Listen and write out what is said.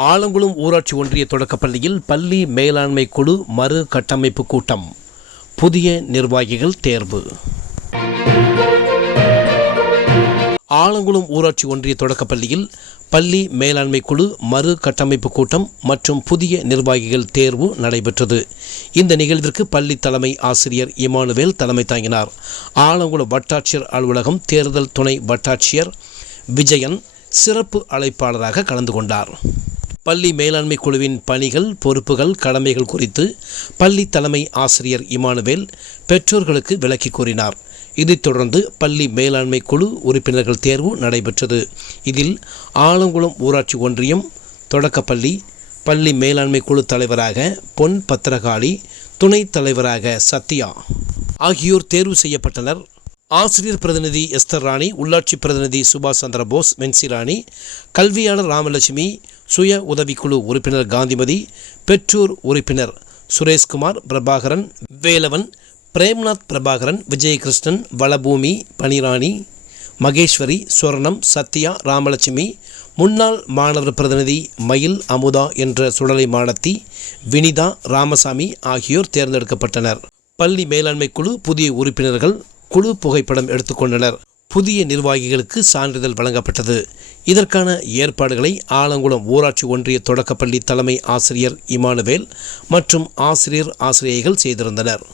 ஆலங்குளம் ஊராட்சி ஒன்றிய தொடக்கப்பள்ளியில் பள்ளி மேலாண்மை குழு மறு கட்டமைப்பு கூட்டம். புதிய நிர்வாகிகள் தேர்வு. ஆலங்குளம் ஊராட்சி ஒன்றிய தொடக்கப்பள்ளியில் பள்ளி மேலாண்மை குழு மறு கட்டமைப்பு கூட்டம் மற்றும் புதிய நிர்வாகிகள் தேர்வு நடைபெற்றது. இந்த நிகழ்விற்கு பள்ளி தலைமை ஆசிரியர் இமானுவேல் தலைமை தாங்கினார். ஆலங்குளம் வட்டாட்சியர் அலுவலகம் தேர்தல் துணை வட்டாட்சியர் விஜயன் சிறப்பு அழைப்பாளராக கலந்து கொண்டார். பள்ளி மேலாண்மை குழுவின் பணிகள் பொறுப்புகள் கடமைகள் குறித்து பள்ளி தலைமை ஆசிரியர் இமானுவேல் பெற்றோர்களுக்கு விளக்கி கூறினார். இதைத் தொடர்ந்து பள்ளி மேலாண்மை குழு உறுப்பினர்கள் தேர்வு நடைபெற்றது. இதில் ஆலங்குளம் ஊராட்சி ஒன்றியம் தொடக்கப்பள்ளி பள்ளி மேலாண்மை குழு தலைவராக பொன் பத்திரகாளி துணைத் தலைவராக சத்யா ஆகியோர் தேர்வு செய்யப்பட்டனர். ஆசிரியர் பிரதிநிதி எஸ்தர் ராணி உள்ளாட்சி பிரதிநிதி சுபாஷ் சந்திர போஸ் மென்சி ராணி கல்வியாளர் ராமலட்சுமி சுய உதவிக்குழு உறுப்பினர் காந்திமதி பெற்றோர் உறுப்பினர் சுரேஷ்குமார் பிரபாகரன் வேலவன் பிரேம்நாத் பிரபாகரன் விஜயகிருஷ்ணன் வளபூமி பனிராணி மகேஸ்வரி சொர்ணம் சத்யா ராமலட்சுமி முன்னாள் மாணவர் பிரதிநிதி மயில் அமுதா என்ற சுடலை மாடத்தி வினிதா ராமசாமி ஆகியோர் தேர்ந்தெடுக்கப்பட்டனர். பள்ளி மேலாண்மை குழு புதிய உறுப்பினர்கள் குழு புகைப்படம் எடுத்துக்கொண்டனர். புதிய நிர்வாகிகளுக்கு சான்றிதழ் வழங்கப்பட்டது. இதற்கான ஏற்பாடுகளை ஆலங்குளம் ஊராட்சி ஒன்றிய தொடக்கப்பள்ளி தலைமை ஆசிரியர் இமானுவேல் மற்றும் ஆசிரியர் ஆசிரியைகள் செய்திருந்தனர்.